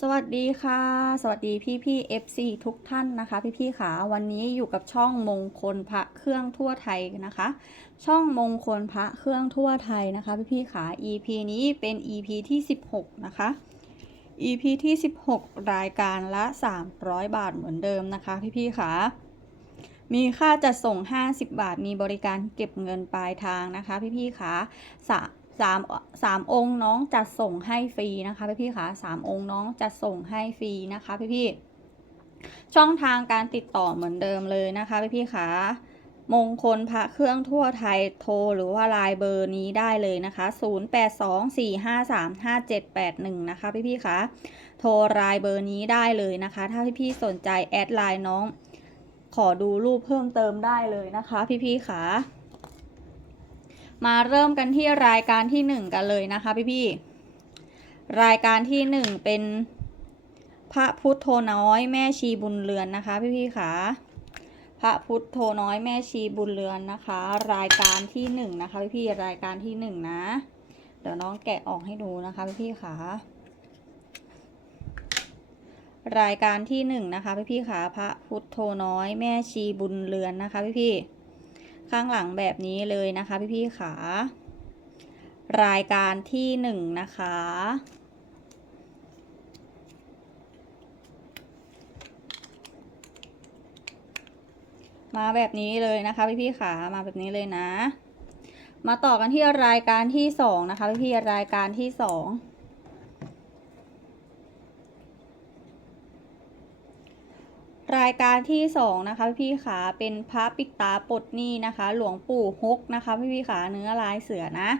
สวัสดีค่ะ สวัสดีพี่พี่ FC ทุกท่านนะคะ พี่พี่ขาวันนี้อยู่กับช่องมงคลพระเครื่องทั่วไทยนะคะ ช่องมงคลพระเครื่องทั่วไทยนะคะ พี่พี่ขา EP นี้เป็น EP ที่ 16 นะคะ EP ที่ 16 รายการละ 300 บาทเหมือนเดิมนะคะ พี่พี่ขามีค่าจัดส่ง 50 บาท มีบริการเก็บเงินปลายทางนะคะ พี่พี่ขา สามสามองค์น้องจัดส่งให้ฟรีนะคะพี่พี่ขาสามองค์น้องจัดส่งให้ฟรีนะคะพี่พี่ช่องทางการติดต่อเหมือนเดิมเลยนะคะพี่พี่ขามงคลพระเครื่องทั่วไทยโทรหรือว่าไลน์เบอร์นี้ได้เลยนะคะ 0824535781 นะคะพี่พี่ขาโทรไลน์เบอร์นี้ได้เลยนะคะ ถ้าพี่พี่สนใจแอดไลน์น้อง ขอดูรูปเพิ่มเติมได้เลยนะคะ พี่พี่ขา มาเริ่มกันที่รายการที่หนึ่งกันเลยนะคะพี่พี่รายการที่หนึ่งเป็นพระพุทโธน้อยแม่ชีบุญเรือนนะคะพี่พี่ขาพระพุทโธน้อยแม่ชีบุญเรือนนะคะ รายการที่หนึ่งนะคะพี่พี่รายการที่หนึ่งนะ เดี๋ยวน้องแกะออกให้ดูนะคะพี่พี่ขารายการที่หนึ่งนะคะพี่พี่ขาพระพุทโธน้อยแม่ชีบุญเรือนนะคะพี่พี่ ข้างหลังแบบนี้เลยนะคะพี่พี่ขารายการที่หนึ่งนะคะ มาแบบนี้เลยนะคะพี่พี่ขามาแบบนี้เลยนะ มาต่อกันที่รายการที่สองนะคะพี่พี่รายการที่สอง รายการที่สองนะคะพี่ขาเป็นพระปิดตาปลดหนี้นะคะ หลวงปู่ฮกนะคะ พี่ๆขาเนื้อลายเสือนะ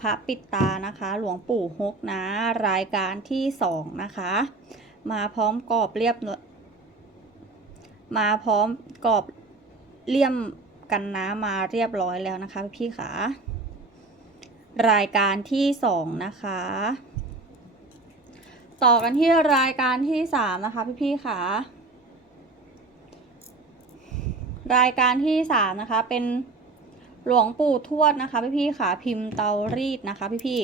พระปิดตานะคะ หลวงปู่ฮกนะ รายการที่สองนะคะ มาพร้อมกรอบเรียบ มาพร้อมกรอบเลี่ยมกันน้ำมาเรียบร้อยแล้วนะคะ พี่ขารายการที่สองนะคะ ต่อกันที่รายการที่สามนะคะ พี่ๆขา รายการที่สามนะคะ เป็นหลวงปู่ทวดนะคะ พี่พี่ขาพิมพ์เตารีดนะคะ พี่พี่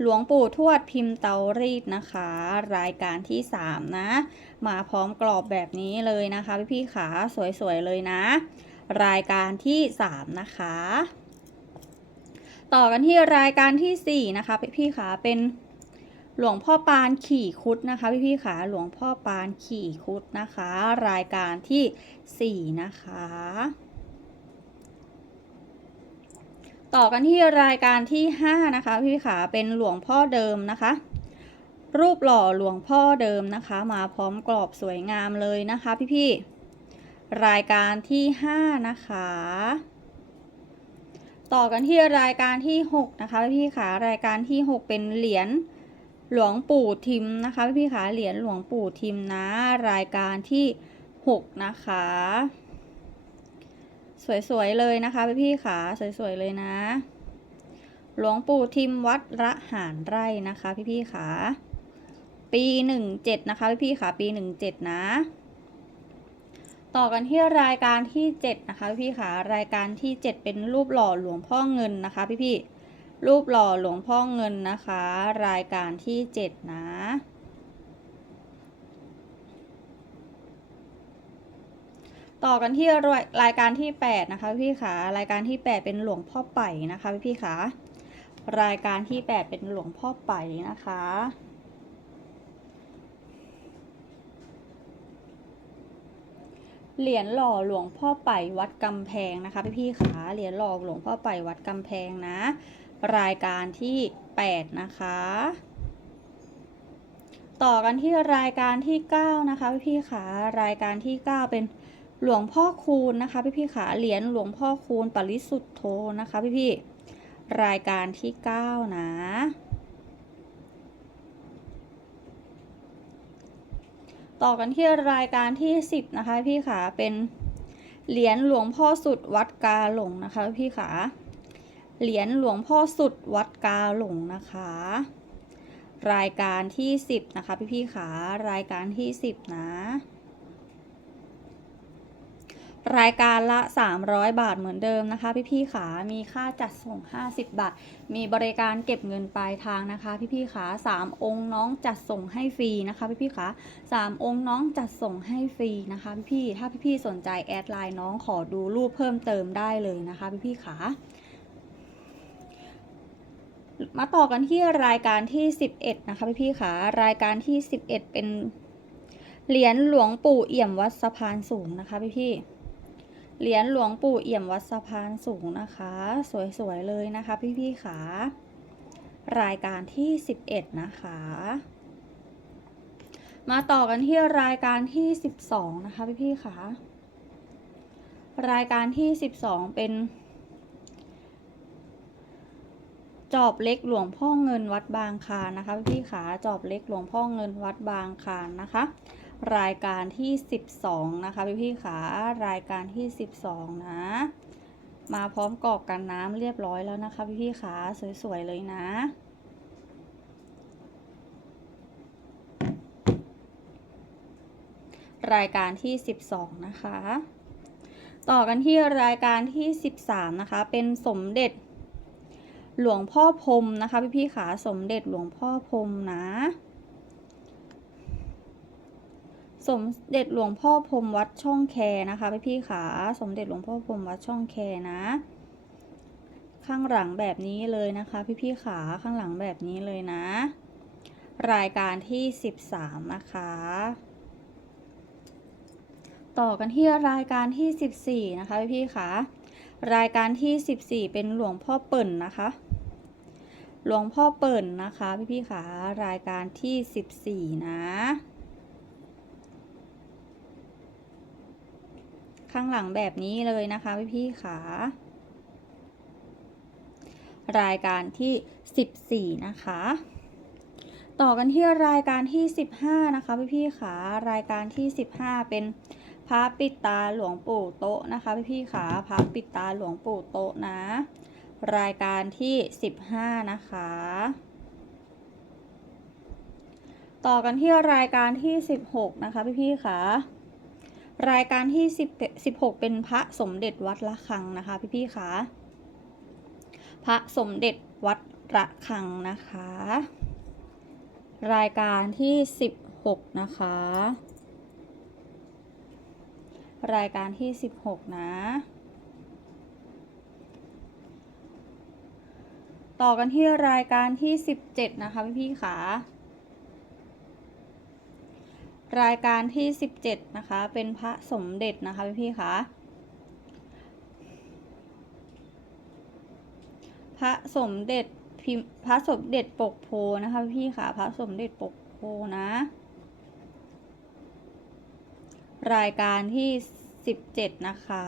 หลวงปู่ทวดพิมพ์เตารีดนะคะ รายการที่สามนะ มาพร้อมกรอบแบบนี้เลยนะคะ พี่พี่ขาสวยๆเลยนะ รายการที่สามนะคะ ต่อกันที่รายการที่สี่นะคะ พี่พี่ขาเป็น หลวงพ่อปานขี่คุดนะคะ พี่พี่ขาหลวงพ่อปานขี่คุดนะคะ รายการที่สี่นะคะ ต่อกันที่รายการที่ห้านะคะ พี่พี่ขาเป็นหลวงพ่อเดิมนะคะ รูปหล่อหลวงพ่อเดิมนะคะ มาพร้อมกรอบสวยงามเลยนะคะ พี่พี่รายการที่ห้านะคะต่อกันที่รายการที่หกนะคะพี่พี่ขารายการที่หกเป็นเหรียญ หลวงปู่ทิมนะคะพี่พี่ขาเหรียญหลวงปู่ทิมนะรายการที่หกนะคะ สวยๆเลยนะคะพี่พี่ขาสวยๆเลยนะ หลวงปู่ทิมวัดระหารไร่นะคะพี่พี่ขาปีหนึ่งเจ็ดนะคะพี่พี่ขาปีหนึ่งเจ็ดนะ ต่อกันที่รายการที่เจ็ดนะคะพี่พี่ขารายการที่เจ็ดเป็นรูปหล่อหลวงพ่อเงินนะคะพี่พี่ รูปหล่อหลวงพ่อเงินนะคะ รายการที่เจ็ดนะต่อกันที่รายการที่ 8 นะคะพี่ขารายการที่ 8 เป็นหลวงพ่อไป่นะคะพี่ขารายการที่ 8 เป็นหลวงพ่อไป่นะคะ เหรียญหล่อหลวงพ่อไป่วัดกำแพงนะคะพี่พี่ขาเหรียญหล่อหลวงพ่อไป่วัดกำแพงนะ รายการที่ 8 นะคะ ต่อกันที่รายการที่ 9 นะคะพี่พี่ขารายการที่ 9 เป็นหลวงพ่อคูณนะคะพี่พี่ขาเหรียญหลวงพ่อคูณปริสุทธโธนะคะพี่พี่รายการที่ 9 นะ ต่อกันที่รายการที่ 10 นะคะพี่ขาเป็นเหรียญหลวงพ่อสุดวัดกาหลงนะคะพี่ขา เหรียญหลวงพ่อสุดวัดกาหลงนะคะ รายการที่ 10 นะคะ พี่พี่ขารายการที่ 10 นะ รายการละ 300 บาทเหมือนเดิมนะคะ พี่ๆขามีค่าจัดส่ง 50 บาท มีบริการเก็บเงินปลายทางนะคะ พี่ๆขา3องค์น้องจัดส่งให้ฟรีนะคะ พี่ๆขา3องค์น้องจัดส่งให้ฟรีนะคะพี่ๆถ้าพี่ๆสนใจแอดไลน์น้องขอดูรูปเพิ่มเติมได้เลยนะคะ พี่ๆขา มาต่อกันที่รายการที่ 11 นะคะพี่ๆขารายการที่ 11 เป็นเหรียญหลวงปู่เอี่ยมวัดสะพานสูงนะคะพี่ๆเหรียญหลวงปู่เอี่ยมวัดสะพานสูงนะคะ สวยๆเลยนะคะ พี่ๆขารายการที่ 11 นะคะ มาต่อกันที่รายการที่ 12 นะคะพี่ๆขารายการที่ 12 เป็น จอบเล็กหลวงพ่อเงินวัดบางคานนะคะพี่ขาจอบเล็กหลวงพ่อเงินวัดบางคานนะคะ รายการที่ 12 นะคะพี่พี่ขารายการที่ 12 นะ มาพร้อมกรอบกันน้ำเรียบร้อยแล้วนะคะพี่พี่ขาสวยๆเลยนะรายการที่ 12 นะคะ ต่อกันที่รายการที่ 13 นะคะ เป็นสมเด็จ หลวงพ่อพรมนะคะพี่พี่ขาสมเด็จหลวงพ่อพรมนะ สมเด็จหลวงพ่อพรมวัดช่องแคนะคะพี่พี่ขาสมเด็จหลวงพ่อพรมวัดช่องแคนะ ข้างหลังแบบนี้เลยนะคะพี่พี่ขาข้างหลังแบบนี้เลยนะ รายการที่ 13 นะคะต่อกันที่รายการที่ 14 นะคะพี่พี่ขารายการที่ 14 เป็นหลวงพ่อเปิ่นนะคะ หลวงพ่อเปิ่นนะคะ พี่พี่ขารายการที่ 14 นะ ข้างหลังแบบนี้เลยนะคะ พี่พี่ขารายการที่ 14 นะคะ ต่อกันที่รายการที่ 15 นะคะ พี่พี่ขารายการที่ 15 เป็นพระปิดตาหลวงปู่โตะนะคะ พี่พี่ขาพระปิดตาหลวงปู่โตะนะ รายการที่ 15 นะคะ ต่อกันที่รายการที่ 16 นะคะพี่พี่ขารายการที่10 16 เป็นพระสมเด็จวัดละคังนะคะพี่พี่ขาพระสมเด็จวัดระฆังนะคะ รายการที่ 16 นะคะ รายการที่ 16 นะ ต่อกันที่รายการที่ 17 นะคะพี่พี่ขารายการที่ 17 นะคะ เป็นพระสมเด็จนะคะพี่พี่ขาพระสมเด็จพิมพระสมเด็จปกโพนะคะพี่ค่ะพระสมเด็จปกโพนะ รายการที่สิบเจ็ดนะคะ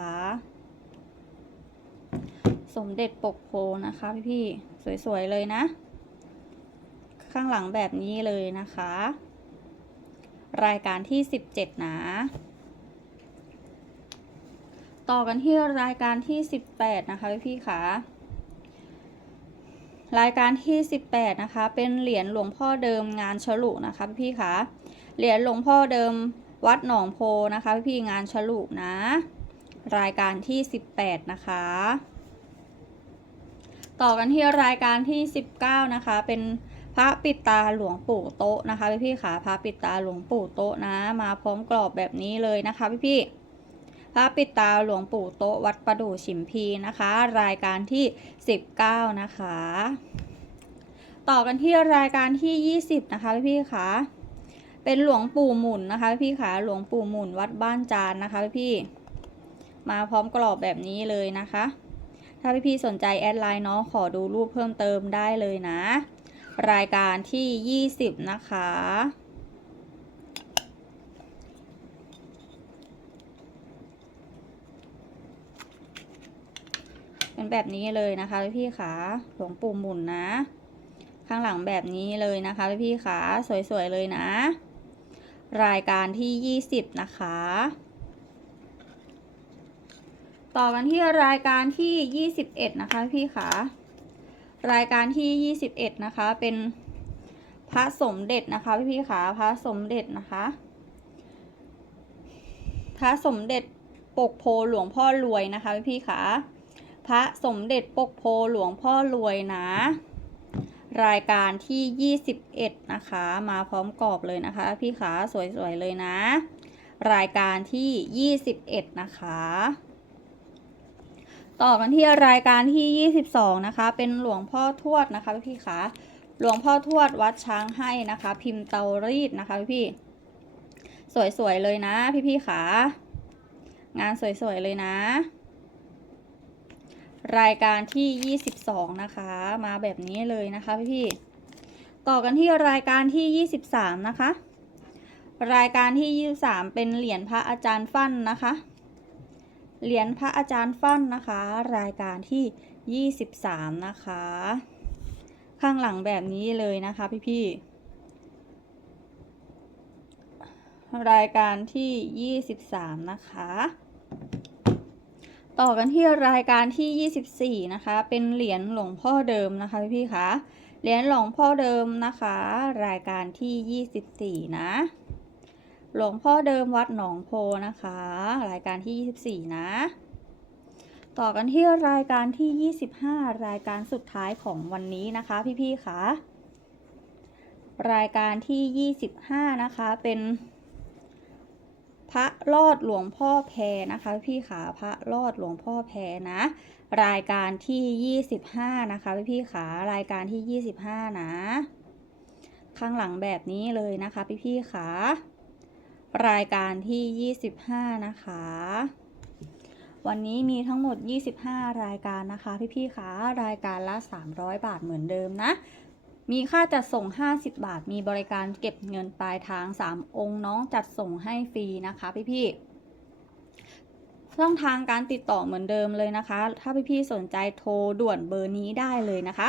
สมเด็จปกโพนะคะพี่พี่สวยๆเลยนะ ข้างหลังแบบนี้เลยนะคะ รายการที่สิบเจ็ดนะต่อกันที่รายการที่สิบแปดนะคะพี่พี่ค่ะรายการที่ 18 นะคะ เป็นเหรียญหลวงพ่อเดิมงานฉลุนะคะพี่ๆคะเหรียญหลวงพ่อเดิมวัดหนองโพนะคะพี่ๆงานฉลุนะ รายการที่ 18 นะคะ ต่อกันที่รายการที่ 19 นะคะ เป็นพระปิดตาหลวงปู่โต๊ะนะคะพี่ๆคะพระปิดตาหลวงปู่โต๊ะนะ มาพร้อมกรอบแบบนี้เลยนะคะพี่ๆพระปิดตาหลวงปู่โต๊ะวัดประดู่ฉิมพีนะคะ รายการที่ 19 นะคะ ต่อกันที่รายการที่ 20 นะคะพี่ๆคะเป็นหลวงปู่หมุนนะคะพี่ๆคะหลวงปู่หมุนวัดบ้านจานนะคะพี่ๆมาพร้อมกรอบแบบนี้เลยนะคะ ถ้าพี่ๆสนใจแอดไลน์เนาะขอดูรูปเพิ่มเติมได้เลยนะ รายการที่ 20 นะคะ เป็นแบบนี้เลยนะคะพี่ๆขาหลวงปู่หมุนนะ ข้างหลังแบบนี้เลยนะคะพี่ๆขาสวยๆเลยนะ รายการที่ 20 นะคะ ต่อกันที่รายการที่ 21 นะคะพี่ขารายการที่ 21 นะคะ เป็นพระสมเด็จนะคะพี่พี่ขาพระสมเด็จนะคะ พระสมเด็จปกโพหลวงพ่อรวยนะคะพี่ๆค่ะพระสมเด็จปกโพหลวงพ่อรวยนะ รายการที่ 21 นะคะ มาพร้อมกรอบเลยนะคะพี่ขาสวยๆเลยนะ รายการที่ 21 นะคะ ต่อกันที่รายการที่ 22 นะคะ เป็นหลวงพ่อทวดนะคะพี่ขาหลวงพ่อทวดวัดช้างให้นะคะ พิมพ์เตารีดนะคะพี่สวยๆเลยนะพี่ๆขางานสวยๆเลยนะ รายการที่ 22 นะคะ มาแบบนี้เลยนะคะพี่ๆต่อกันที่รายการที่ 23 นะคะ รายการที่ 23 เป็นเหรียญพระอาจารย์ฟั่นนะคะ เหรียญพระอาจารย์ฟั่นนะคะ รายการที่ 23 นะคะ ข้างหลังแบบนี้เลยนะคะพี่ๆ รายการที่ 23 นะคะ ต่อกันที่รายการที่ 24 นะคะ เป็นเหรียญหลวงพ่อเดิมนะคะพี่ๆคะเหรียญหลวงพ่อเดิมนะคะ รายการที่ 24 นะ หลวงพ่อเดิมวัดหนองโพนะคะ รายการที่ 24 นะ ต่อกันที่รายการที่ 25 รายการสุดท้ายของวันนี้นะคะ พี่ๆคะรายการที่ 25 นะคะ เป็นพระรอดหลวงพ่อแพรนะคะ พี่ขาพระรอดหลวงพ่อแพรนะ รายการที่ 25 นะคะ พี่ขารายการที่ 25 นะ ข้างหลังแบบนี้เลยนะคะ พี่พี่ขา รายการที่ 25 นะคะ วันนี้มีทั้งหมด 25 รายการนะคะ พี่พี่ขารายการละ 300 บาทเหมือนเดิมนะ มีค่าจัดส่ง 50 บาท มีบริการเก็บเงินปลายทาง 3 องค์น้องจัดส่งให้ฟรีนะคะ พี่ๆช่องทางการติดต่อเหมือนเดิมเลยนะคะ ถ้าพี่ๆสนใจโทรด่วนเบอร์นี้ได้เลยนะคะ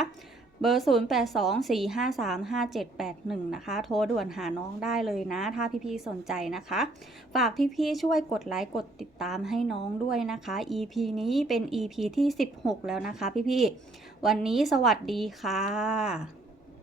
เบอร์ 0824535781 นะคะ โทรด่วนหาน้องได้เลยนะ ถ้าพี่ๆสนใจนะคะ ฝากพี่ๆช่วยกดไลค์กดติดตามให้น้องด้วยนะคะ EP นี้เป็น EP ที่ 16 แล้วนะคะพี่ๆวันนี้สวัสดีค่ะ